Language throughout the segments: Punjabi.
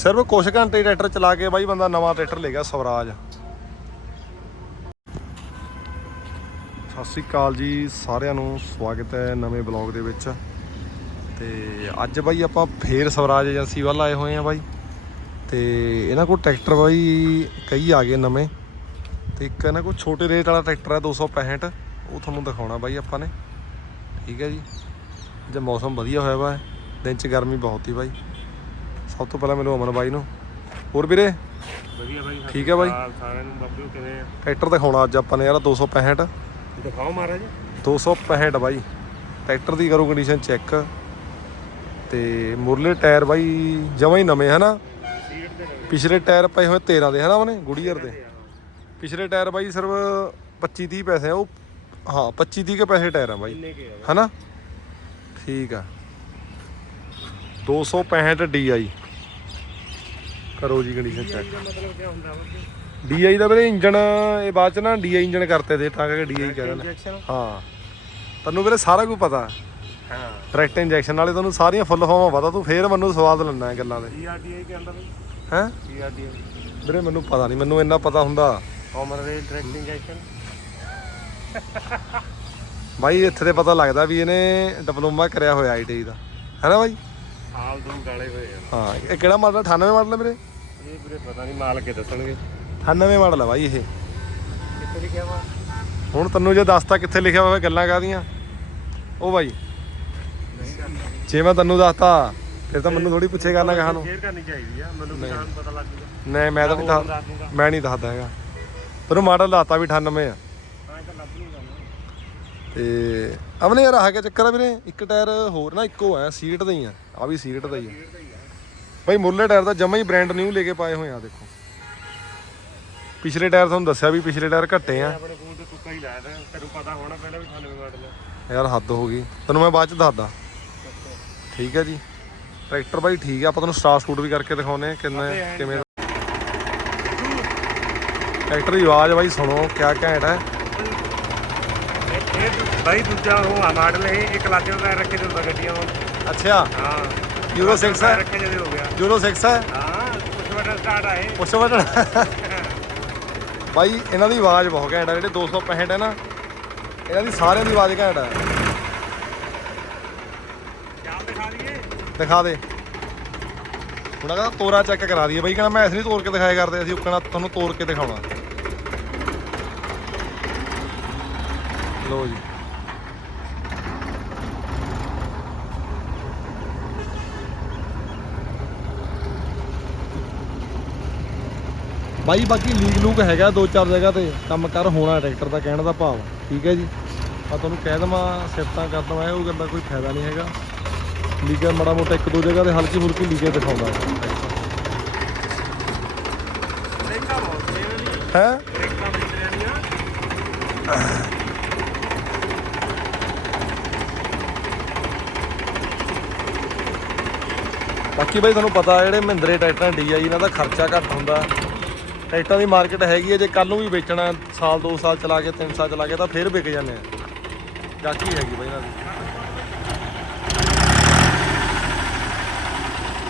ਸਿਰਫ ਕੁਝ ਘੰਟੇ ਟਰੈਕਟਰ ਚਲਾ ਕੇ ਬਾਈ ਬੰਦਾ ਨਵਾਂ ਟਰੈਕਟਰ ਲੈ ਗਿਆ ਸਵਰਾਜ। ਸਤਿ ਸ੍ਰੀ ਅਕਾਲ ਜੀ, ਸਾਰਿਆਂ ਨੂੰ ਸਵਾਗਤ ਹੈ ਨਵੇਂ ਬਲੌਗ ਦੇ ਵਿੱਚ। ਤੇ ਅੱਜ ਬਾਈ ਆਪਾਂ ਫੇਰ ਸਵਰਾਜ ਏਜੰਸੀ ਵੱਲ ਆਏ ਹੋਏ ਆ ਬਾਈ। ਤੇ ਇਹਨਾਂ ਕੋਲ ਟਰੈਕਟਰ ਬਾਈ ਕਈ ਆ ਗਏ ਨਵੇਂ। ਤੇ ਇੱਕ ਇਹਨਾਂ ਕੋਲ ਛੋਟੇ ਰੇਟ ਵਾਲਾ ਟਰੈਕਟਰ ਹੈ 265 ਉਹ ਤੁਹਾਨੂੰ ਦਿਖਾਉਣਾ ਬਾਈ ਆਪਾਂ ਨੇ। ਠੀਕ ਹੈ ਜੀ। ਜੇ ਮੌਸਮ ਵਧੀਆ ਹੋਇਆ ਵਾ, ਦਿਨ ਚ ਗਰਮੀ ਬਹੁਤ ਹੀ ਬਾਈ। ਸਭ ਤੋਂ ਪਹਿਲਾਂ ਮਿਲੋ ਅਮਨ ਬਾਈ ਨੂੰ। ਹੋਰ ਵੀਰੇ? ਵਧੀਆ ਬਾਈ ਠੀਕ ਹੈ ਬਾਈ। ਸਾਰਿਆਂ ਨੂੰ ਬਾਬਿਓ ਕਿਵੇਂ ਆ? ਟਰੈਕਟਰ ਦਿਖਾਉਣਾ ਅੱਜ ਆਪਾਂ ਨੇ ਯਾਰ 265 ਦਿਖਾਓ ਮਹਾਰਾਜ। 265 ਬਾਈ। ਟਰੈਕਟਰ ਦੀ ਕਰੋ ਕੰਡੀਸ਼ਨ ਚੈੱਕ ਤੇ ਮੁਰਲੇ ਟਾਇਰ ਬਾਈ ਜਮਾਂ ਹੀ ਨਵੇਂ ਹਨਾ? ਪਿਛਲੇ ਟਾਇਰ ਪਏ ਹੋਏ 13 ਦੇ ਹਨਾ ਉਹਨੇ ਗੁੜੀਅਰ ਦੇ। ਪਿਛਲੇ ਟਾਇਰ ਬਾਈ ਸਿਰਫ 25 30 ਪੈਸੇ ਆ ਉਹ ਹਾਂ 25 30 ਕੇ ਪੈਸੇ ਟਾਇਰ ਆ ਬਾਈ। ਹਨਾ? ਠੀਕ ਆ। 265 DI ਕਰੋ ਜੀ ਕੰਡੀਸ਼ਨ ਚੈੱਕ ਮਤਲਬ ਕੀ ਹੁੰਦਾ ਵਾ DI ਦਾ ਵੀਰੇ ਇੰਜਨ ਇਹ ਬਾਅਦ ਚ ਨਾ DI ਇੰਜਨ ਕਰਤੇ ਦੇ ਤਾਂ ਕਰਕੇ DI ਕਹਿ ਇੰਜੈਕਸ਼ਨ ਹਾਂ। ਤੈਨੂੰ ਵੀਰੇ ਸਾਰਾ ਕੁਝ ਪਤਾ। ਹਾਂ। ਡਾਇਰੈਕਟ ਇੰਜੈਕਸ਼ਨ ਵਾਲੇ ਤੈਨੂੰ ਸਾਰੀਆਂ ਫੁੱਲ ਫਾਰਮਾਂ ਪਤਾ ਤੂੰ ਫੇਰ ਮੈਨੂੰ ਸਵਾਦ ਲੈਣਾ ਗੱਲਾਂ ਦੇ ਬਾਈ ਹੈ? ਸੀਆਰਡੀਆਈ ਵੀਰੇ ਮੈਨੂੰ ਪਤਾ ਨਹੀਂ ਮੈਨੂੰ ਇੰਨਾ ਪਤਾ ਹੁੰਦਾ। ਡਾਇਰੈਕਟ ਇੰਜੈਕਸ਼ਨ ਬਾਈ ਇੱਥੇ ਤੇ ਪਤਾ ਲੱਗਦਾ ਵੀ ਇਹਨੇ ਡਿਪਲੋਮਾ ਕਰਿਆ ਹੋਇਆ ਆਈਟੀ ਦਾ। ਹੈਨਾ ਬਾਈ? ਸਾਲ ਦੋ ਗਾਲੇ ਹੋਏ ਹਾਂ ਇਹ ਕਿਹੜਾ ਮਾਡਲ 98 ਮਾਡਲ ਵੀਰੇ? ਇਹ ਵੀਰੇ ਪਤਾ ਨਹੀਂ ਮਾਲ ਕੇ ਦੱਸਣਗੇ। 98 ਮਾਡਲ ਹੈ ਬਾਈ ਇਹ। ਕਿੱਥੇ ਲਿਖਿਆ ਵਾ? ਹੁਣ ਤੈਨੂੰ ਜੇ ਦੱਸਤਾ ਕਿੱਥੇ ਲਿਖਿਆ ਹੋਇਆ ਗੱਲਾਂ ਕਾਦੀਆਂ ਉਹ ਬਾਈ ਜੇ ਮੈਂ ਤੈਨੂੰ ਦੱਸਤਾ ਫਿਰ ਤਾਂ ਮੈਨੂੰ ਥੋੜੀ ਪੁੱਛੇਗਾ ਨਾ ਕਹਾਂ ਨੂੰ ਸ਼ੇਅਰ ਕਰਨੀ ਚਾਹੀਦੀ ਆ ਮੈਨੂੰ ਪਛਾਣ ਪਤਾ ਲੱਗ ਜੂਗਾ। ਨਹੀਂ ਮੈਂ ਤਾਂ ਨਹੀਂ ਦੱਸ ਮੈਂ ਨਹੀਂ ਦੱਸਦਾ ਹੈਗਾ। ਤੈਨੂੰ ਮਾਡਲ ਦੱਸਤਾ ਵੀ 98 ਆ। ਤਾਂ ਅਮਨੇ ਯਾਰ ਆਹ ਕਿਆ ਚੱਕਰ ਆ ਵੀਰੇ? ਇੱਕ ਟਾਇਰ ਹੋਰ ਨਾ ਇੱਕੋ ਆ ਸੀਟ ਦਾ ਹੀ ਆ। ਆ ਵੀ ਸੀਟ ਦਾ ਹੀ ਆ। ਦਾ ਹੀ ਭਾਈ ਮੁੱਲੇ ਟਾਇਰ ਤਾਂ ਜਮਾ ਹੀ ਬ੍ਰਾਂਡ ਨਿਊ ਲੈ ਕੇ ਪਾਏ ਹੋਏ ਆ ਦੇਖੋ। ਪਿਛਲੇ ਟਾਇਰ ਤੁਹਾਨੂੰ ਦੱਸਿਆ ਵੀ ਪਿਛਲੇ ਟਾਇਰ ਘੱਟੇ ਆ। ਆਪਣੇ ਫੋਨ ਤੇ ਤੁੱਕਾ ਹੀ ਲਾਇਆ ਤਾਂ ਤੈਨੂੰ ਪਤਾ ਹੋਣਾ ਪਹਿਲਾਂ ਵੀ 98 ਮਾਡਲ ਆ ਯਾਰ ਹੱਦ ਹੋ ਗਈ। ਤੈਨੂੰ ਮੈਂ ਬਾਅਦ ਚ ਦੱਸਦਾ। ਠੀਕ ਹੈ ਜੀ। ਟਰੈਕਟਰ ਬਾਈ ਠੀਕ ਆ ਆਪਾਂ ਤੁਹਾਨੂੰ ਸਟਾਰ ਸਟੂਟ ਵੀ ਕਰਕੇ ਦਿਖਾਉਨੇ ਕਿੰਨੇ ਕਿਵੇਂ ਦਾ। ਟਰੈਕਟਰ ਦੀ ਆਵਾਜ਼ ਬਾਈ ਸੁਣੋ ਕਿਆ ਘੈਂਟ ਹੈ। ਇਹ ਇਹ ਬਾਈ ਦੂਜਾ ਉਹ ਆ ਮਾਡਲ ਇਹ ਇੱਕ ਲੱਖ ਦਾ ਰੱਖੇ ਦਿੰਦਾ ਗੱਡੀਆਂ ਨੂੰ ਅੱਛਾ। ਹਾਂ। Euro six ਹੈ? ਰੱਖੇ ਜਦੇ ਹੋ ਗਿਆ। ਯੂਰੋ 6 ਹੈ। ਹਾਂ ਕੁਛ ਵਾਰ ਸਟਾਰਟ ਆਏ ਪੁੱਛੋ ਬਟਨ ਬਾਈ ਇਹਨਾਂ ਦੀ ਆਵਾਜ਼ ਬਹੁਤ ਘੈਂਟ ਆ ਜਿਹੜੇ 265 ਹੈ ਨਾ ਇਹਨਾਂ ਦੀ ਸਾਰਿਆਂ ਦੀ ਆਵਾਜ਼ ਘੈਂਟ ਆ। ਕਿਆ ਦਿਖਾ ਦਈਏ? ਦਿਖਾ ਦੇ। ਹੁਣ ਕਹਿੰਦਾ ਤੋਰਾ ਚੈੱਕ ਕਰਾ ਦਈਏ। ਬਾਈ ਕਹਿੰਦਾ ਮੈਂ ਇਸ ਨਹੀਂ ਤੋੜ ਕੇ ਦਿਖਾਇਆ ਕਰਦੇ ਅਸੀਂ ਉੱਕਣਾ ਤੁਹਾਨੂੰ ਤੋੜ ਕੇ ਦਿਖਾਉਣਾ। ਲੋ ਜੀ। ਬਾਈ, ਬਾਕੀ ਲੀਕ ਲੂਕ ਹੈਗਾ ਦੋ ਚਾਰ ਜਗ੍ਹਾ ਤੇ। ਕੰਮ ਕਰ ਹੋਣਾ, ਟਰੈਕਟਰ ਦਾ ਕਹਿਣ ਦਾ ਭਾਵ। ਠੀਕ ਹੈ ਜੀ। ਆ ਤੁਹਾਨੂੰ ਕਹਿ ਦਵਾਂ, ਸਿਫਤਾਂ ਕਰ ਦਵਾਂ ਉਹ ਗੱਲ ਦਾ ਕੋਈ ਫਾਇਦਾ ਨਹੀਂ ਹੈਗਾ। ਲੀਕਰ ਮਾੜਾ ਮੋਟਾ ਇੱਕ ਦੋ ਜਗ੍ਹਾ ਤੇ, ਹਲਕੀ ਫੁਲਕੀ ਲੀਕਰ ਦਿਖਾਉਂਦਾ। ਦੇਖਾ ਹੈ? ਬਾਕੀ ਬਾਈ, ਤੁਹਾਨੂੰ ਪਤਾ ਜਿਹੜੇ ਮਹਿੰਦਰੇ ਟਰੈਕਟਰਾਂ ਡੀਆਈ ਇਹਨਾਂ ਦਾ ਖਰਚਾ ਘੱਟ ਹੁੰਦਾ। ਟਰੈਕਟਰਾਂ ਦੀ ਮਾਰਕੀਟ ਹੈਗੀ ਹੈ ਜੇ ਕੱਲ ਨੂੰ ਵੀ ਵੇਚਣਾ ਹੈ, ਸਾਲ 2 ਸਾਲ ਚਲਾ ਕੇ 3 ਸਾਲ ਚਲਾ ਕੇ ਤਾਂ ਫਿਰ ਵਿਕ ਜਾਂਦੇ ਆ। ਗਾਕੀ ਹੈਗੀ ਬਾਈ ਇਹਨਾਂ ਦੀ।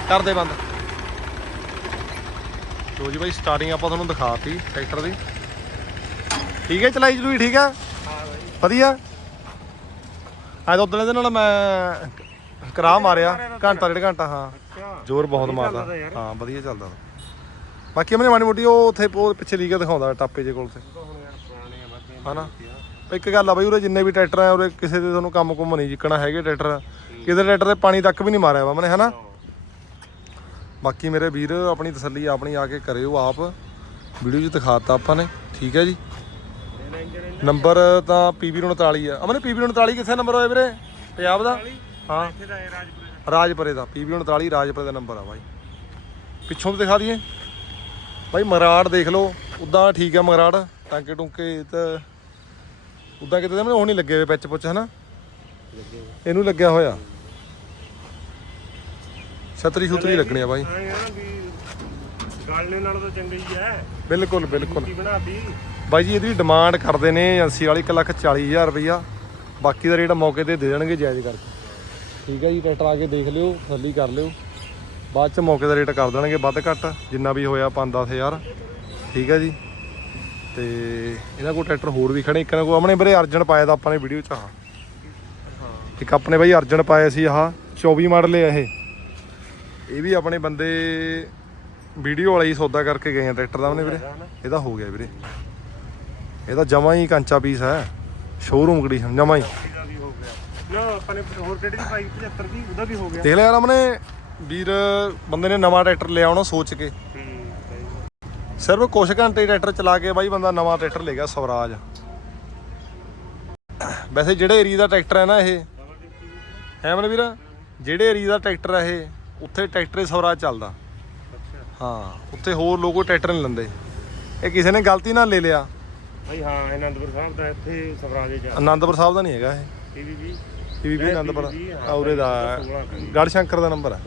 ਕਰ ਦੇ ਬੰਦ। ਲੋ ਜੀ ਬਾਈ ਸਟਾਰਟਿੰਗ ਆਪਾਂ ਤੁਹਾਨੂੰ ਦਿਖਾਤੀ ਟਰੈਕਟਰ ਦੀ। ਠੀਕ ਹੈ ਚਲਾਈ ਚਲੂਈ ਠੀਕ ਆ ਹਾਂ? ਬਾਈ ਵਧੀਆ ਅੱਜ ਉਦੋਂ ਦੇ ਨਾਲ ਮੈਂ ਕਰਾ ਮਾਰਿਆ ਘੰਟਾ ਡੇਢ ਘੰਟਾ ਹਾਂ। ਜ਼ੋਰ ਬਹੁਤ ਮਾਰਦਾ। ਹਾਂ ਵਧੀਆ ਚੱਲਦਾ। ਬਾਕੀ ਮੈਨੇ ਮਾੜੀ ਮੋਟੀ ਉਹ ਉੱਥੇ ਉਹ ਪਿੱਛੇ ਲੀਗਾ ਦਿਖਾਉਂਦਾ ਟਾਪੇ ਜੇ ਕੋਲ ਤੇ ਤਾਂ ਹਨਾ? ਇੱਕ ਗੱਲ ਆ ਬਾਈ ਉਰੇ ਜਿੰਨੇ ਵੀ ਟਰੈਕਟਰ ਆ ਉਰੇ ਕਿਸੇ ਦੇ ਤੁਹਾਨੂੰ ਕੰਮ ਕੁੰਮ ਨਹੀਂ ਜਿੱਕਣਾ ਹੈਗੇ ਟਰੈਕਟਰ। ਕਿਸੇ ਟਰੈਕਟਰ ਦੇ ਪਾਣੀ ਤੱਕ ਵੀ ਨਹੀਂ ਮਾਰਿਆ ਵਾ ਮਨੇ ਹਨਾ? ਬਾਕੀ ਮੇਰੇ ਵੀਰ ਆਪਣੀ ਤਸੱਲੀ ਆਪਣੀ ਆ ਕੇ ਕਰਿਓ ਆਪ। ਵੀਡੀਓ 'ਚ ਦਿਖਾਤਾ ਆਪਾਂ ਨੇ ਠੀਕ ਹੈ ਜੀ? ਨੰਬਰ ਤਾਂ PB 39 ਆ। ਅਮਨੇ PB 39 ਕਿੱਥੇ ਨੰਬਰ ਹੋਇਆ ਵੀਰੇ? ਪੰਜਾਬ ਦਾ? ਹਾਂ। ਇੱਥੇ ਦਾ ਇਹ ਰਾਜਪੁਰੇ ਦਾ। ਰਾਜਪੁਰੇ ਦਾ PB 39 ਰਾਜਪੁਰੇ ਦਾ ਨੰਬਰ ਆ ਬਾਈ। ਪਿੱਛੋਂ ਵੀ ਦਿਖਾ ਦਈਏ। ਬਾਈ ਮਰਾੜ ਦੇਖ ਲਓ ਉਦਾਂ ਠੀਕ ਆ ਮਰਾੜ। ਟਾਂਕੇ ਟੁੰਕੇ ਤਾਂ ਉਦਾਂ ਕਿਤੇ ਤਾਂ ਉਹ ਨਹੀਂ ਲੱਗੇ ਹੋਏ ਪੁੱਛ ਹਨਾ? ਇਹਨੂੰ ਲੱਗਿਆ ਹੋਇਆ। ਛਤਰੀ ਛੁਤਰੀ ਲੱਗਣੀ ਆ ਬਾਈ। ਗਾਲਣੇ ਨਾਲ ਤਾਂ ਚੰਗਾ ਹੀ ਹੈ। ਬਿਲਕੁਲ ਬਿਲਕੁਲ। ਬਣਾਤੀ। ਬਾਈ ਜੀ ਇਹਦੀ ਡਿਮਾਂਡ ਕਰਦੇ ਨੇ ਏਜੰਸੀ ਵਾਲੀ 140000 ਰੁਪਈਆ। ਬਾਕੀ ਦਾ ਰੇਟ ਮੌਕੇ ਤੇ ਦੇ ਦੇਣਗੇ ਜਾਇਜ਼ ਕਰਕੇ। ਠੀਕ ਹੈ ਜੀ ਟਰੈਕਟਰ ਆ ਕੇ ਦੇਖ ਲਿਓ ਤਸੱਲੀ ਕਰ ਲਿਓ। ਬਾਅਦ ਚ ਮੌਕੇ ਦਾ ਰੇਟ ਕਰ ਦੇਣਗੇ ਵੱਧ ਘੱਟ ਜਿੰਨਾ ਵੀ ਹੋਇਆ 5-10000 ਠੀਕ ਹੈ ਜੀ। ਤੇ ਇਹਨਾਂ ਕੋਲ ਟਰੈਕਟਰ ਹੋਰ ਵੀ ਖੜੇ ਇੱਕ ਇਹਨਾਂ ਕੋਲ ਆਪਣੇ ਵੀਰੇ ਅਰਜਨ ਪਾਇਆ ਤਾਂ ਆਪਾਂ ਨੇ ਵੀਡੀਓ ਚ ਆਹ ਇੱਕ ਆਪਣੇ ਬਾਈ ਅਰਜਨ ਪਾਇਆ ਸੀ ਆਹ 24 ਮਾਡਲ ਹੈ ਇਹ। ਇਹ ਵੀ ਆਪਣੇ ਬੰਦੇ ਵੀਡੀਓ ਵਾਲਾ ਹੀ ਸੌਦਾ ਕਰਕੇ ਗਏ ਆ ਟਰੈਕਟਰ ਦਾ ਉਹਨੇ ਵੀਰੇ। ਇਹਦਾ ਹੋ ਗਿਆ ਵੀਰੇ। ਇਹਦਾ ਜਮਾ ਹੀ ਕਾਂਚਾ ਪੀਸ ਹੈ। ਸ਼ੋਰੂਮ ਗੜੀ ਜਮਾ ਹੀ। ਹੋ ਨਾ ਆਪਾਂ ਨੇ ਹੋਰ ਕਿਹੜੀ ਦੀ ਪਾਈ? 75 ਦੀ ਉਹਦਾ ਵੀ ਹੋ ਗਿਆ। ਦੇਖ ਲਿਆ ਯਾਰ ਆਪਣੇ ਵੀਰ ਬੰਦੇ ਨੇ ਨਵਾਂ ਟਰੈਕਟਰ ਲਿਆ ਉਹਨਾਂ ਸੋਚ ਕੇ। ਸਿਰਫ ਕੁਛ ਘੰਟੇ ਟਰੈਕਟਰ ਚਲਾ ਕੇ ਬਾਈ ਬੰਦਾ ਨਵਾਂ ਟਰੈਕਟਰ ਲੈ ਗਿਆ ਸਵਰਾਜ। ਵੈਸੇ ਜਿਹੜੇ ਏਰੀਆ ਦਾ ਟਰੈਕਟਰ ਹੈ ਨਾ ਇਹ ਹੈ ਮਨ ਵੀਰ? ਜਿਹੜੇ ਏਰੀਆ ਦਾ ਟਰੈਕਟਰ ਹੈ ਇਹ ਉੱਥੇ ਟਰੈਕਟਰ ਸਵਰਾਜ ਚੱਲਦਾ। ਹਾਂ ਉੱਥੇ ਹੋਰ ਲੋਕੋ ਟਰੈਕਟਰ ਨਹੀਂ ਲੈਂਦੇ। ਇਹ ਕਿਸੇ ਨੇ ਗਲਤੀ ਨਾਲ ਲੈ ਲਿਆ। ਭਾਈ ਹਾਂ ਆਨੰਦਪੁਰ ਸਾਹਿਬ ਦਾ ਇੱਥੇ ਸਵਰਾਜੇ ਚ ਆਨੰਦਪੁਰ ਸਾਹਿਬ ਦਾ ਨਹੀਂ ਹੈਗਾ ਇਹ। ਟੀਵੀ ਵੀ। ਪੀਵੀਪੀ ਆਨੰਦਪੁਰ ਔਰੇ ਦਾ ਦਾ। ਗੜ ਸ਼ੰਕਰ ਦਾ ਨੰਬਰ ਦਾ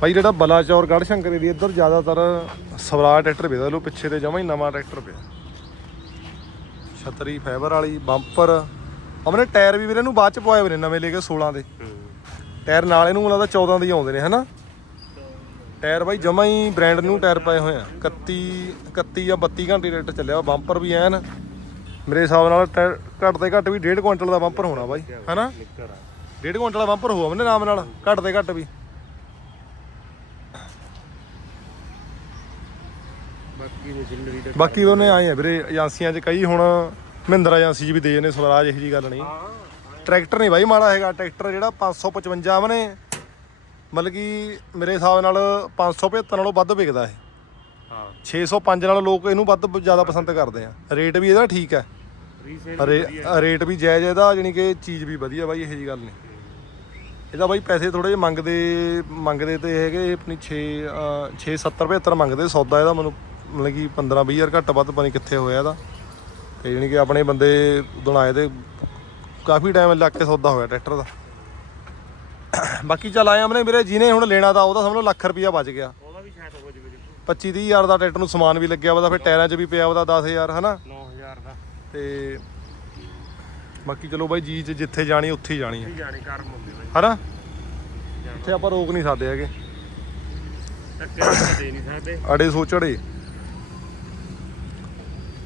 ਭਾਈ ਜਿਹੜਾ ਬਲਾਚੌਰ ਗੜ ਸ਼ੰਕਰ ਏਰੀਆ ਇੱਧਰ ਜ਼ਿਆਦਾਤਰ ਸਵਰਾਜ ਟਰੈਕਟਰ ਪਿਆ ਲੋ ਪਿੱਛੇ ਤੇ ਜਮਾ ਹੀ ਨਵਾਂ ਟਰੈਕਟਰ ਪਿਆ। ਛਤਰੀ ਫਾਈਬਰ ਵਾਲੀ ਬੰਪਰ ਆਪਣੇ ਟਾਇਰ ਵੀ ਵੀਰੇ ਨੂੰ ਬਾਅਦ ਚ ਪਵਾਏ ਨੇ ਨਵੇਂ ਲੈ ਕੇ 16 ਦੇ। ਟਾਇਰ ਨਾਲ ਇਹਨੂੰ ਲੱਗਦਾ 14 ਦੇ ਹੀ ਆਉਂਦੇ ਨੇ ਹਨਾ? ਟਾਇਰ ਬਾਈ ਜਮਾ ਹੀ ਬ੍ਰਾਂਡ ਨੂੰ ਟਾਇਰ ਪਏ ਹੋਏ ਆ। 31 31 ਜਾਂ 32 ਘੰਟੇ ਟਰੈਕਟਰ ਚੱਲਿਆ ਬੰਪਰ ਵੀ ਐਨ। ਮੇਰੇ ਹਿਸਾਬ ਨਾਲ ਘੱਟ ਤੇ ਘੱਟ ਵੀ 1.5 ਕੁਇੰਟਲ ਦਾ ਬੰਪਰ ਹੋਣਾ ਬਾਈ ਹਨਾ? ਨਿੱਕਰ ਆ 1.5 ਕੁਇੰਟਲ ਦਾ ਬੰਪਰ ਹੋਊਗਾ ਉਹਨੇ ਨਾਮ ਨਾਲ ਘੱਟ ਤੇ ਘੱਟ ਵੀ। ਬਾਕੀ ਮਸ਼ੀਨਰੀ ਦਾ ਬਾਕੀ ਉਹਨੇ ਆਏ ਆ ਵੀਰੇ ਏਜੰਸੀਆਂ 'ਚ ਕਈ ਹੁਣ ਮਹਿੰਦਰਾ ਏਜੰਸੀ 'ਚ ਵੀ ਦੇ ਨੇ ਸਵਰਾਜ ਇਹੋ ਜੀ ਗੱਲ ਨਹੀਂ। ਟਰੈਕਟਰ ਨਹੀਂ ਬਾਈ ਮਾੜਾ ਹੈਗਾ ਟਰੈਕਟਰ ਜਿਹੜਾ 555 ਆਵਨੇ ਮਤਲਬ ਕਿ ਮੇਰੇ ਹਿਸਾਬ ਨਾਲ 575 ਨਾਲੋਂ ਵੱਧ ਵਿਕਦਾ ਇਹ। ਹਾਂ। 605 ਨਾਲ ਲੋਕ ਇਹਨੂੰ ਵੱਧ ਜ਼ਿਆਦਾ ਪਸੰਦ ਕਰਦੇ ਆ। ਰੇਟ ਵੀ ਇਹਦਾ ਠੀਕ ਹੈ। ਰੀਸੇਲ ਰੇਟ ਵੀ ਜਾਇਜ਼ ਹੈ ਇਹਦਾ ਜਾਨੀ ਕਿ ਚੀਜ਼ ਵੀ ਵਧੀਆ ਬਾਈ ਇਹੋ ਜੀ ਗੱਲ ਨਹੀਂ। ਇਹਦਾ ਬਾਈ ਪੈਸੇ ਥੋੜੇ ਜਿਹੇ ਮੰਗਦੇ ਮੰਗਦੇ ਤੇ ਹੈਗੇ ਆਪਣੀ 6 6 70 75 ਮੰਗਦੇ ਸੌਦਾ ਇਹਦਾ ਮੈਨੂੰ ਮਤਲਬ ਕਿ 15 20 ਹਜ਼ਾਰ ਘੱਟ ਵੱਧ ਪਤਾ ਨਹੀਂ ਕਿੱਥੇ ਹੋਇਆ ਇਹਦਾ। ਤੇ ਜਾਨੀ ਕਿ ਆਪਣੇ ਬੰਦੇ ਉਦੋਂ ਆਏ ਤੇ ਕਾਫੀ ਟਾਈਮ ਲੱਗ ਕੇ ਸੌਦਾ ਹੋਇਆ ਟਰੈਕਟਰ ਦਾ। ਬਾਕੀ ਚੱਲ ਆਏ ਆਪਣੇ ਵੀਰੇ ਜਿਹਨੇ ਹੁਣ ਲੈਣਾ ਤਾਂ ਉਹਦਾ ਸਮਝ ਲਓ ਲੱਖ ਰੁਪਿਆ ਬਚ ਗਿਆ। ਉਹਦਾ ਵੀ ਸ਼ਾਇਦ ਹੋ ਜਵੇ 25 30 ਹਜ਼ਾਰ ਦਾ ਟਰੈਕਟਰ ਨੂੰ ਸਮਾਨ ਵੀ ਲੱਗਿਆ ਉਹਦਾ ਫਿਰ ਟਾਇਰਾਂ 'ਚ ਵੀ ਪਿਆ ਉਹਦਾ 10000 ਹਨਾ? 9000 ਦਾ ਤੇ ਬਾਕੀ ਚਲੋ ਬਾਈ ਜੀ 'ਚ ਜਿੱਥੇ ਜਾਣੀ ਉੱਥੇ ਹੀ ਜਾਣੀ ਹੈ ਜਾਣੀ ਕਰਮ ਹੁੰਦੇ ਬਾਈ। ਹਨਾ? ਇੱਥੇ ਆਪਾਂ ਰੋਕ ਨਹੀਂ ਸਕਦੇ ਹੈਗੇ। ਧੱਕੇ ਤਾਂ ਦੇ ਨਹੀਂ ਸਕਦੇ। ਅੜੇ ਸੋਚੜੇ।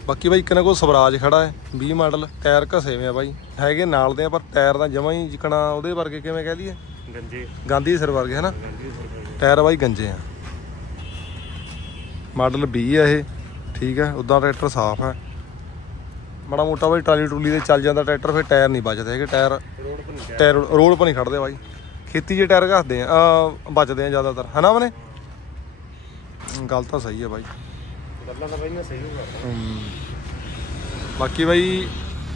ਬਾਕੀ ਬਾਈ ਇੱਕ ਨਾ ਕੋਲ ਸਵਰਾਜ ਖੜਾ ਹੈ 20 ਮਾਡਲ ਟਾਇਰ ਘਸੇ ਹੋਏ ਆ ਬਾਈ। ਹੈਗੇ ਨਾਲ ਦੇ ਆ ਪਰ ਟਾਇਰ ਦਾ ਜਮਾ ਹੀ ਜਿਕਣਾ ਉਹਦੇ ਵਰਗੇ ਕਿਵੇਂ ਕਹਿ ਲਈਏ? ਗੰਜੇ। ਗਾਂਧੀ ਸਿਰ ਵਰਗੇ ਹਨਾ? ਗੰਜੇ ਸਰਕਾਰੀ ਟਾਇਰ ਬਾਈ ਗੰਜੇ ਆ। ਮਾਡਲ 20 ਆ ਇਹ ਠੀਕ ਹੈ ਉਦਾਂ ਟਰੈਕਟਰ ਸਾਫ਼ ਹੈ ਮਾੜਾ ਮੋਟਾ ਬਾਈ ਟਰਾਲੀ ਟਰੂਲੀ ਤੇ ਚੱਲ ਜਾਂਦਾ ਟਰੈਕਟਰ ਫਿਰ ਟਾਇਰ ਨਹੀਂ ਬਚਦੇ ਹੈਗੇ ਟਾਇਰ ਰੋਡ ਪਰ ਨਹੀਂ ਟਾਇਰ ਰੋਡ ਨਹੀਂ ਖੜਦੇ ਬਾਈ। ਖੇਤੀ 'ਚ ਟਾਇਰ ਘਸਦੇ ਆ ਬਚਦੇ ਆ ਜ਼ਿਆਦਾਤਰ ਹਨਾ ਮਨੇ ਗੱਲ ਤਾਂ ਸਹੀ ਹੈ ਬਾਈ। ਗੱਲਾਂ ਤਾਂ ਬਾਈ ਮੈਂ ਸਹੀ ਹੋ। ਬਾਕੀ ਬਾਈ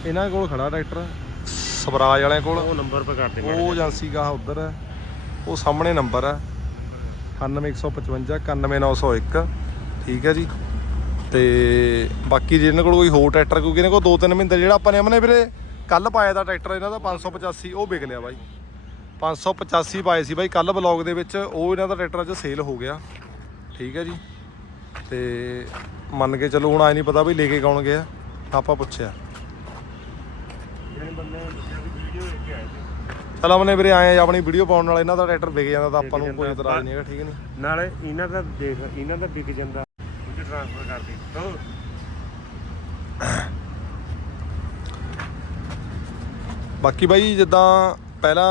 ਇਹਨਾਂ ਕੋਲ ਖੜਾ ਟਰੈਕਟਰ ਸਵਰਾਜ ਵਾਲਿਆਂ ਕੋਲ। ਉਹ ਨੰਬਰ ਪਰ ਕਰਦੇ ਨੇ ਉਹ ਏਜੰਸੀ ਗਾ ਉਧਰ ਹੈ ਉਹ ਸਾਹਮਣੇ ਨੰਬਰ ਹੈ 9155 91901 ਠੀਕ ਹੈ ਜੀ। ਤੇ ਬਾਕੀ ਜਿਹਨਾਂ ਕੋਲ ਕੋਈ ਹੋਰ ਟਰੈਕਟਰ, ਕਿਉਂਕਿ ਇਹਨਾਂ ਕੋਲ ਦੋ ਤਿੰਨ ਮਹੀਨੇ ਜਿਹੜਾ ਆਪਾਂ ਨੇ ਅਮਨੇ ਵੀਰੇ ਕੱਲ ਪਾਇਆ ਦਾ ਟਰੈਕਟਰ, ਇਹਨਾਂ ਦਾ 585 ਉਹ ਵਿਕ ਲਿਆ ਬਾਈ। 585 ਪਾਏ ਸੀ ਬਾਈ ਕੱਲ ਬਲੌਗ ਦੇ ਵਿੱਚ, ਉਹ ਇਹਨਾਂ ਦਾ ਟਰੈਕਟਰ ਅੱਜ ਸੇਲ ਹੋ ਗਿਆ। ਠੀਕ ਹੈ ਜੀ। ਤੇ ਮੰਨ ਕੇ ਚਲੋ ਹੁਣ ਆਏ ਨਹੀਂ ਪਤਾ ਵੀ ਲੈ ਕੇ ਕੌਣ ਗਿਆ, ਆਪਾਂ ਪੁੱਛਿਆ। ਜਿਹੜੇ ਚਲ ਅਮਨੇ ਵੀਰੇ ਆਏ ਆ ਆਪਣੀ ਵੀਡੀਓ ਪਾਉਣ ਨਾਲ ਇਹਨਾਂ ਦਾ ਟਰੈਕਟਰ ਵਿਕ ਜਾਂਦਾ, ਤਾਂ ਆਪਾਂ ਨੂੰ ਕੋਈ ਇਤਰਾਜ਼ ਨਹੀਂ ਹੈਗਾ, ਠੀਕ ਨਹੀਂ? ਨਾਲੇ ਇਹਨਾਂ ਦਾ ਦੇਖ, ਇਹਨਾਂ ਦਾ ਵਿਕ ਜਾਂਦਾ। ਟ੍ਰਾਂਸਫਰ ਕਰ ਦੇ ਹੋ ਬਾਕੀ ਬਾਈ ਜਿੱਦਾਂ ਪਹਿਲਾਂ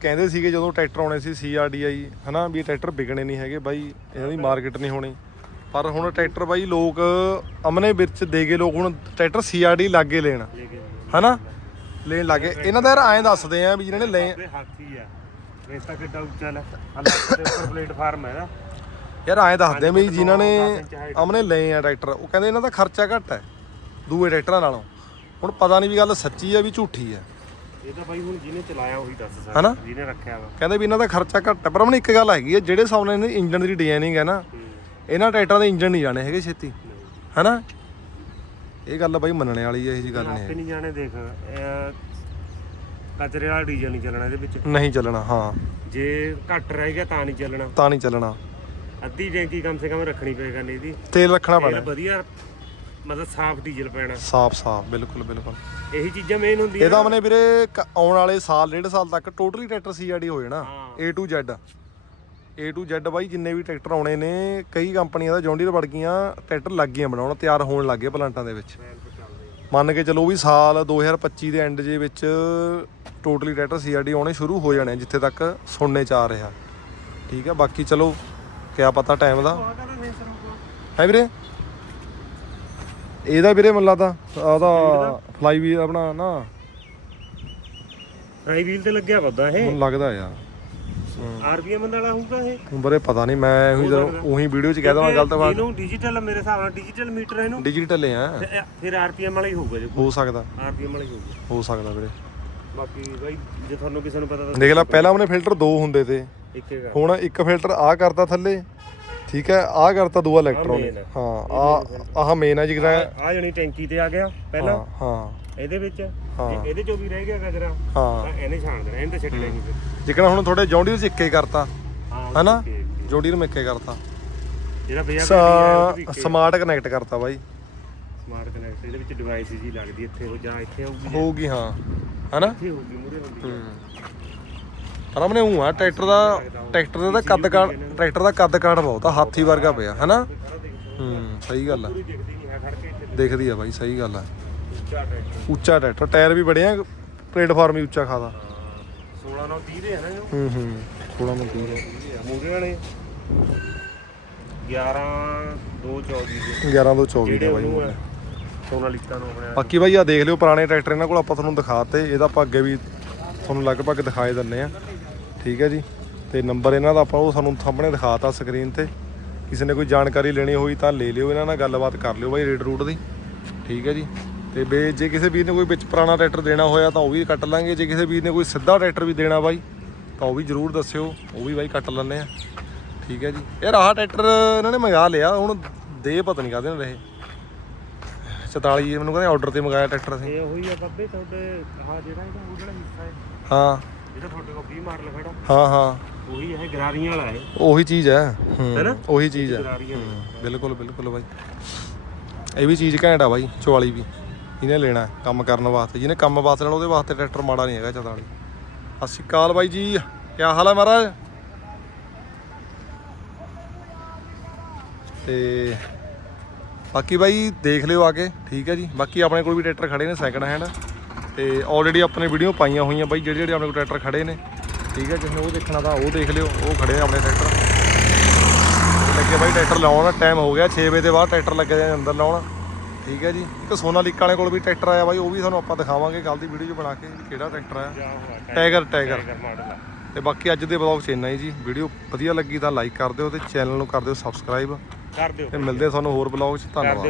ਕਹਿੰਦੇ ਸੀਗੇ ਜਦੋਂ ਟਰੈਕਟਰ ਆਉਣੇ ਸੀ CRDI ਹਨਾ ਵੀ ਇਹ ਟਰੈਕਟਰ ਵਿਕਣੇ ਨਹੀਂ ਹੈਗੇ ਬਾਈ ਇਹਨਾਂ ਦੀ ਮਾਰਕੀਟ ਨਹੀਂ ਹੋਣੀ। ਪਰ ਹੁਣ ਟਰੈਕਟਰ ਬਾਈ ਲੋਕ ਅਮਨੇ ਵਿੱਚ ਦੇ ਕੇ ਲੋਕ ਹੁਣ ਟਰੈਕਟਰ CRD ਲਾਗੇ ਲੈਣ ਲੈ ਹਨਾ? ਲੈਣ ਲੱਗੇ। ਇਹਨਾਂ ਦਾ ਯਾਰ ਐਂ ਦੱਸਦੇ ਆ ਵੀ ਜਿਹਨਾਂ ਨੇ ਬਾਬੇ ਹਾਥੀ ਆ। ਰੇਸਤਾ ਕਿੱਡਾ ਉੱਚਾ ਲੈ। ਉੱਪਰ ਪਲੇਟਫਾਰਮ ਹੈ ਨਾ। ਯਾਰ ਐਂ ਦੱਸਦੇ ਵੀ ਜਿਨ੍ਹਾਂ ਨੇ ਅਮਨੇ ਲਏ ਆ ਟਰੈਕਟਰ ਉਹ ਕਹਿੰਦੇ ਇਹਨਾਂ ਦਾ ਖਰਚਾ ਘੱਟ ਹੈ ਦੂਏ ਟਰੈਕਟਰਾਂ ਨਾਲੋਂ। ਹੁਣ ਪਤਾ ਨਹੀਂ ਵੀ ਗੱਲ ਸੱਚੀ ਆ ਵੀ ਝੂਠੀ ਆ। ਇਹ ਤਾਂ ਬਾਈ ਹੁਣ ਜਿਹਨੇ ਚਲਾਇਆ ਉਹੀ ਦੱਸ ਸਕਦਾ ਹਨਾ? ਜਿਹਨੇ ਰੱਖਿਆ ਵਾ। ਕਹਿੰਦੇ ਵੀ ਇਹਨਾਂ ਦਾ ਖਰਚਾ ਘੱਟ ਹੈ ਪਰ ਅਮਨੇ ਇੱਕ ਗੱਲ ਹੈਗੀ ਜਿਹੜੇ ਇਹਨਾਂ ਦੀ ਇੰਜਨ ਦੀ ਡਿਜ਼ਾਈਨਿੰਗ ਹੈ ਨਾ ਹੂੰ। ਇਹਨਾਂ ਟਰੈਕਟਰਾਂ ਦੇ ਇੰਜਨ ਨਹੀਂ ਜਾਣੇ ਹੈਗੇ ਛੇਤੀ। ਹਨਾ? ਇਹ ਗੱਲ ਬਾਈ ਮੰਨਣੇ ਵਾਲੀ ਹੈ ਇਹ ਜੀ ਗੱਲ ਨਹੀਂ ਹੈ ਜਾਣੇ ਦੇਖ ਕਚਰੇ ਵਾਲਾ ਡੀਜ਼ਲ ਨਹੀਂ ਚੱਲਣਾ ਇਹਦੇ ਵਿੱਚ। ਨਹੀਂ ਚੱਲਣਾ ਹਾਂ। ਜੇ ਘੱਟ ਰਹਿ ਗਿਆ ਤਾਂ ਨਹੀਂ ਚੱਲਣਾ। ਤਾਂ ਨਹੀਂ ਚੱਲਣਾ। ਅੱਧੀ ਟੈਂਕੀ ਕਮ ਸੇ ਕਮ ਰੱਖਣੀ ਪਏਗਾ ਨਹੀਂ ਇਹਦੀ। ਤੇਲ ਰੱਖਣਾ ਤੇਲ ਪੈਣਾ ਵਧੀਆ ਮਤਲਬ ਸਾਫ਼ ਡੀਜ਼ਲ ਪੈਣਾ। ਸਾਫ਼ ਸਾਫ਼ ਬਿਲਕੁਲ ਬਿਲਕੁਲ। ਇਹੀ ਚੀਜ਼ਾਂ ਮੇਨ ਹੁੰਦੀਆਂ ਇਹਦਾ ਮਨੇ ਵੀਰੇ ਕ- ਆਉਣ ਵਾਲੇ ਸਾਲ ਡੇਢ ਸਾਲ ਤੱਕ ਟੋਟਲੀ ਟਰੈਕਟਰ ਸੀਆਰਡੀ ਹੋ ਜਾਣਾ। A to Z A to Z ਬਾਈ ਜਿੰਨੇ ਵੀ ਟਰੈਕਟਰ ਆਉਣੇ ਨੇ ਕਈ ਕੰਪਨੀਆਂ ਦਾ ਜੌਂਡੀਅਰ ਵਰਗੀਆਂ ਟਰੈਕਟਰ ਲੱਗ ਗਈਆਂ ਬਣਾਉਣ ਤਿਆਰ ਹੋਣ ਲੱਗ ਗਏ ਪਲਾਂਟਾਂ ਦੇ ਵਿੱਚ। ਮੰਨ ਕੇ ਚਲੋ ਵੀ ਸਾਲ 2025 ਦੇ ਐਂਡ ਜੇ ਵਿੱਚ ਟੋਟਲੀ ਟਰੈਕਟਰ ਸੀਆਰਡੀ ਆਉਣੇ ਸ਼ੁਰੂ ਹੋ ਜਾਣੇ ਆ, ਜਿੱਥੇ ਤੱਕ ਸੁਣਨੇ ਚ ਆ ਰਿਹਾ। ਠੀਕ ਹੈ ਬਾਕੀ ਚਲੋ ਕਿਆ ਪਤਾ ਟਾਈਮ ਦਾ। ਹੈ ਵੀਰੇ? ਇਹਦਾ ਵੀਰੇ ਮੈਨੂੰ ਲੱਗਦਾ ਉਹਦਾ ਫਲਾਈ ਵੀ ਆਪਣਾ ਨਾ। ਫਰਾਈ ਵੀਲ ਤੇ ਲੱਗਿਆ ਵੱਦਾ ਇਹ। ਮੈਨੂੰ ਲੱਗਦਾ ਯਾਰ। ਆਰਪੀਐਮ ਵਾਲਾ ਹੋਊਗਾ ਇਹ? ਬਾਰੇ ਪਤਾ ਨਹੀਂ ਮੈਂ ਉਹੀ ਜਦੋਂ ਉਹੀ ਵੀਡੀਓ 'ਚ ਕਹਿ ਦਵਾਂ ਗਲਤ ਬਾਤ ਇਹਨੂੰ ਡਿਜੀਟਲ ਮੇਰੇ ਹਿਸਾਬ ਨਾਲ ਡਿਜੀਟਲ ਮੀਟਰ ਹੈ ਇਹਨੂੰ। ਡਿਜੀਟਲ ਆ। ਇਹ- ਫਿਰ ਆਰਪੀਐਮ ਵਾਲਾ ਹੀ ਹੋਊਗਾ ਜੇ ਹੋ ਸਕਦਾ। ਆਰਪੀਐਮ ਵਾਲਾ ਹੀ ਹੋਊਗਾ। ਹੋ ਸਕਦਾ ਵੀਰੇ। ਬਾਕੀ ਬਾਈ ਜੇ ਤੁਹਾਨੂੰ ਕਿਸੇ ਨੂੰ ਪਤਾ ਦੇਖ ਲੈ ਪਹਿਲਾਂ ਉਹਨੇ ਫਿਲਟਰ ਦੋ ਹੁੰਦੇ ਤੇ। ਹੁਣ ਇੱਕ ਫਿਲਟਰ ਆ ਕਰਤਾ ਥੱਲੇ ਠੀਕ ਹੈ ਆ ਕਰਤਾ ਦੂਆ ਇਲੈਕਟ੍ਰੋਨਿਕ ਹੈ। ਆ ਆਹ ਮੇਨ ਹੈ। ਜਿਹੜਾ ਆ ਜਣੀ ਟੈਂਕੀ ਤੇ ਆ ਗਿਆ ਪਹਿਲਾਂ। ਹਾਂ ਇਹਦੇ ਵਿੱਚ ਇਹਦੇ ਚੋਂ ਵੀ ਰਹਿ ਗਿਆ ਕਚਰਾ ਹਾਂ। ਇਹਨੇ ਛਾਣ ਦੇਣਾ ਇਹਨੇ ਤਾਂ ਛੱਡਣਾ ਨਹੀਂ ਫਿਰ। ਜਿਕਣਾ ਹੁਣ ਤੁਹਾਡੇ ਜੌਂਡੀਅਰ 'ਚ ਇੱਕੇ ਕਰਤਾ। ਹਨਾ। ਜੌਂਡੀਅਰ ਨੂੰ? ਇੱਕੇ ਕਰਤਾ। ਜਿਹੜਾ ਭਈਆ ਸਮਾਰਟ ਸਮਾਰਟ ਕਨੈਕਟ ਕਰਤਾ ਬਾਈ। ਕਨੈਕਟ ਇਹਦੇ ਵਿੱਚ ਡਿਵਾਈਸ ਜੀ ਲੱਗਦੀ ਇੱਥੇ ਉਹ ਜਾਂ ਇੱਥੇ ਆਊਗੀ। ਹੋਊਗੀ ਹਾਂ। ਹਨਾ ਇੱਥੇ ਹੋਊਗੀ ਮੂਰੇ ਹੁੰਦੀ ਹੈ। ਪਰ ਆਪਣੇ ਉਹ ਆ ਟਰੈਕਟਰ ਦਾ ਟਰੈਕਟਰ ਦਾ ਕੱਦ ਕਾਠ ਟਰੈਕਟਰ ਦਾ ਕੱਦ ਕਾਠ ਬਹੁਤ ਆ ਹਾਥੀ ਵਰਗਾ ਪਿਆ ਹਨਾ? ਹੂੰ ਸਹੀ ਗੱਲ ਆ। ਦਿਖਦੀ ਹੈ ਆ ਬਾਈ ਸਹੀ ਗੱਲ ਆ। ਉੱਚਾ ਟਰੈਕਟਰ ਟਾਇਰ ਵੀ ਬੜੇ ਆ ਪਲੇਟਫਾਰਮ ਵੀ ਉੱਚਾ ਖਾਦਾ। 16 ਨਾਲ 30 ਦੇ ਹੈ ਨਾ ਹੂੰ ਹੂੰ ਥੋੜਾ ਮੈਂ ਕੀ ਮੂਰੇ ਵਾਲੇ 11 2 24 ਦੇ। 11 ਤੋਂ 24 ਜਿਹੜੇ ਦਾ ਬਾਈ ਮੋਡਲ। ਸੋਨਾਲੀਕਾ ਨੂੰ ਆਪਣੇ ਬਾਕੀ ਬਾਈ ਆ ਦੇਖ ਲਿਓ ਪੁਰਾਣੇ ਟਰੈਕਟਰ ਇਹਨਾਂ ਕੋਲ ਆਪਾਂ ਤੁਹਾਨੂੰ ਦਿਖਾਤੇ ਇਹਦਾ ਆਪਾਂ ਅੱਗੇ ਵੀ ਤੁਹਾਨੂੰ ਲਗਭਗ ਦਿਖਾਏ ਦਿੰਨੇ ਆ। ਠੀਕ ਹੈ ਜੀ। ਤੇ ਨੰਬਰ ਇਹਨਾਂ ਦਾ ਆਪਾਂ ਉਹ ਸਾਨੂੰ ਸਾਹਮਣੇ ਦਿਖਾਤਾ ਸਕਰੀਨ ਤੇ। ਕਿਸੇ ਨੇ ਕੋਈ ਜਾਣਕਾਰੀ ਲੈਣੀ ਹੋਈ ਤਾਂ ਲੈ ਲਿਓ ਇਹਨਾਂ ਨਾਲ ਗੱਲਬਾਤ ਕਰ ਲਿਓ ਬਾਈ ਰੇਟ ਰੂਟ ਦੀ। ਠੀਕ ਹੈ ਜੀ। ਤੇ ਬੇ ਜੇ ਕਿਸੇ ਵੀਰ ਨੇ ਕੋਈ ਵਿੱਚ ਪੁਰਾਣਾ ਟਰੈਕਟਰ ਦੇਣਾ ਹੋਇਆ ਤਾਂ ਉਹ ਵੀ ਕੱਟ ਲਾਂਗੇ। ਜੇ ਕਿਸੇ ਵੀਰ ਨੇ ਕੋਈ ਸਿੱਧਾ ਟਰੈਕਟਰ ਵੀ ਦੇਣਾ ਬਾਈ ਤਾਂ ਉਹ ਵੀ ਜਰੂਰ ਦੱਸਿਓ। ਉਹ ਵੀ ਬਾਈ ਕੱਟ ਲੈਣੇ ਆ। ਠੀਕ ਹੈ ਜੀ। ਯਾਰ ਆਹ ਟਰੈਕਟਰ ਇਹਨਾਂ ਨੇ ਮੰਗਾ ਲਿਆ ਹੁਣ ਦੇ ਪਤਾ ਨਹੀਂ ਕਾਹਦੇ ਨਾਲ ਰਹੇ 44 ਮੈਨੂੰ ਕਹਿੰਦੇ ਆਰਡਰ ਤੇ ਮੰਗਾਇਆ ਟਰੈਕਟਰ ਅਸੀਂ। ਇਹ ਉਹੀ ਆ ਬੱਬੇ ਤੁਹਾਡੇ ਹਾਂ ਜਿਹੜਾ ਇਹਦਾ ਉਹ ਜਿਹੜਾ ਹਿੱਸਾ ਹੈ। ਹਾਂ। ਜਿਹੜਾ ਤੁਹਾਡੇ ਕੋਲ 20 ਮਾਡਲ ਖੜਾ ਹਾਂ ਹਾਂ। ਉਹੀ ਇਹ ਗਰਾਰੀਆਂ ਵਾਲਾ ਹੈ ਉਹੀ ਚੀਜ਼ ਹੈ। ਹੈਨਾ? ਹੂੰ ਉਹੀ ਚੀਜ਼ ਹੈ। ਬਿਲਕੁਲ ਬਿਲਕੁਲ ਬਾਈ। ਇਹ ਵੀ ਚੀਜ਼ ਘੈਂਟ ਆ ਬਾਈ 44 ਵੀ। ਇਹਨੇ ਲੈਣਾ ਹੈ ਕੰਮ ਕਰਨ ਵਾਸਤੇ। ਜਿਹਨੇ ਕੰਮ ਵਾਸਤੇ ਲੈਣਾ ਉਹਦੇ ਵਾਸਤੇ ਟਰੈਕਟਰ ਮਾੜਾ ਨਹੀਂ ਹੈਗਾ 44 ਸਤਿ ਸ਼੍ਰੀ ਅਕਾਲ ਬਾਈ ਜੀ। ਕੀ ਹਾਲ ਹੈ ਮਹਾਰਾਜ? ਤੇ ਬਾਕੀ ਬਾਈ ਦੇਖ ਲਿਓ ਆ ਕੇ ਠੀਕ ਹੈ ਜੀ। ਬਾਕੀ ਆਪਣੇ ਕੋਲ ਵੀ ਟਰੈਕਟਰ ਖੜੇ ਨੇ ਸੈਕੰਡ ਹੈਂਡ ਤੇ ਆਲਰੇਡੀ ਆਪਣੇ ਵੀਡੀਓ ਪਾਈਆਂ ਹੋਈਆਂ ਬਾਈ ਜਿਹੜੇ ਜਿਹੜੇ ਆਪਣੇ ਕੋਲ ਟਰੈਕਟਰ ਖੜੇ ਨੇ। ਠੀਕ ਹੈ ਨੇ ਉਹ ਦੇਖਣਾ ਤਾਂ ਉਹ ਦੇਖ ਲਿਓ ਉਹ ਖੜੇ ਆ ਆਪਣੇ ਟਰੈਕਟਰ ਲੱਗੇ ਬਾਈ ਟਰੈਕਟਰ ਲਾਉਣ ਟਾਈਮ ਹੋ ਗਿਆ 6 ਵਜੇ ਦੇ ਬਾਅਦ ਟਰੈਕਟਰ ਲੱਗੇ ਜਾਂਦੇ ਅੰਦਰ ਲਾਉਣ। ਠੀਕ ਹੈ ਜੀ ਇੱਕ ਸੋਨਾਲੀਕਾ ਵਾਲੇ ਕੋਲ ਵੀ ਟਰੈਕਟਰ ਆਇਆ ਬਾਈ ਉਹ ਵੀ ਤੁਹਾਨੂੰ ਆਪਾਂ ਦਿਖਾਵਾਂਗੇ ਕੱਲ ਦੀ ਵੀਡੀਓ 'ਚ ਬਣਾ ਕੇ ਕਿਹੜਾ ਟਰੈਕਟਰ ਆਇਆ ਜਾਂ ਆ ਟਾਈਗਰ ਟਾਈਗਰ ਤੇ ਬਾਕੀ ਅੱਜ ਦੇ ਵਲੌਗ 'ਚ ਇੰਨਾ ਹੀ ਜੀ। ਵੀਡੀਓ ਵਧੀਆ ਲੱਗੀ ਤਾਂ ਲਾਈਕ ਕਰ ਦਿਓ ਤੇ ਚੈਨਲ ਨੂੰ ਕਰ ਦਿਓ ਸਬਸਕ੍ਰਾਈਬ ਕਰ ਦਿਓ। ਤੇ ਮਿਲਦੇ ਆ ਤੁਹਾਨੂੰ ਹੋਰ ਵਲੌਗ 'ਚ ਧੰਨਵਾਦ।